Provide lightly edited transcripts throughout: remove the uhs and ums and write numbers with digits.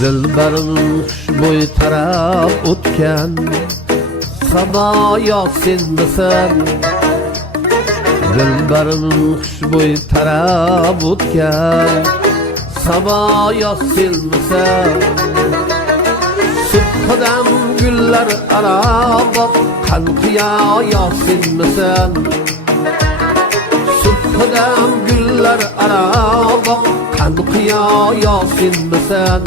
Dilberim xushbo'y tarab o'tgan Sabo Yosin misan Dilberim xushbo'y tarab o'tgan Sabo Yosin misan Subhidam gullar arab Qanqiya Yosin misan Subhidam gullar arab Qanqiya Yosin misan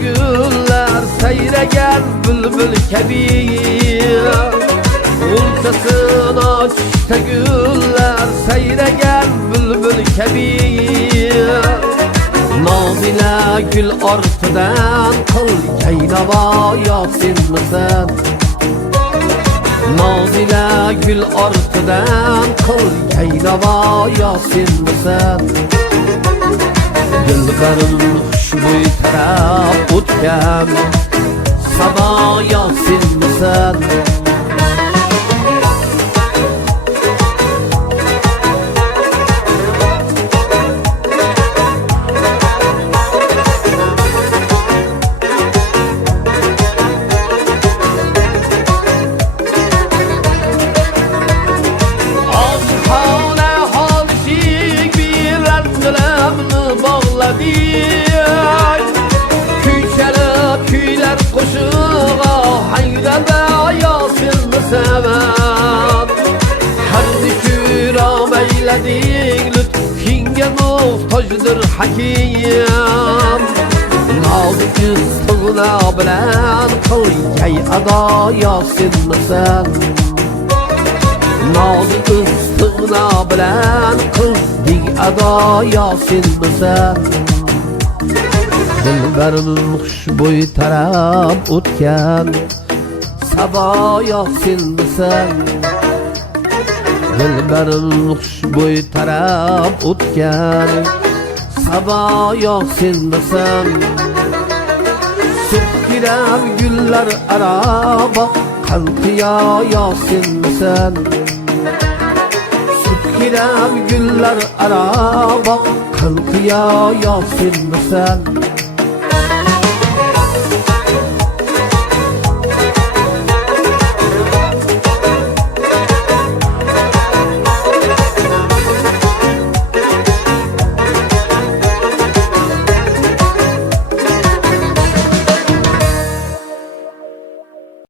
Güller seyreyen bülbül kebir Ulçasın açta güller seyreyen bülbül kebir Nazile gül ortadan kıl keynava Yasin misan Nazile gül ortadan kıl keynava Yasin misan Dilberim xushbo'y tarab o'tgan Sabo Yosin misan Oshxona holishik bir dilimni bog'ladi Kuylar qo'shig'i hayrada Yosin misan Har zikrom eyledik lütfinga muhtojdir hakim Nozik istig'no bilan qilgay ado Yosin misan Nozik istig'no bilan qildik ado Yosin misan Dilberim xushbo'y tarab o'tgan Sabo Yosin misan Dilberim xushbo'y tarab o'tgan Sabo Yosin misan Subhidam gullar arab Qanqiya Yosin misan Subhidam gullar arab Qanqiya Yosin misan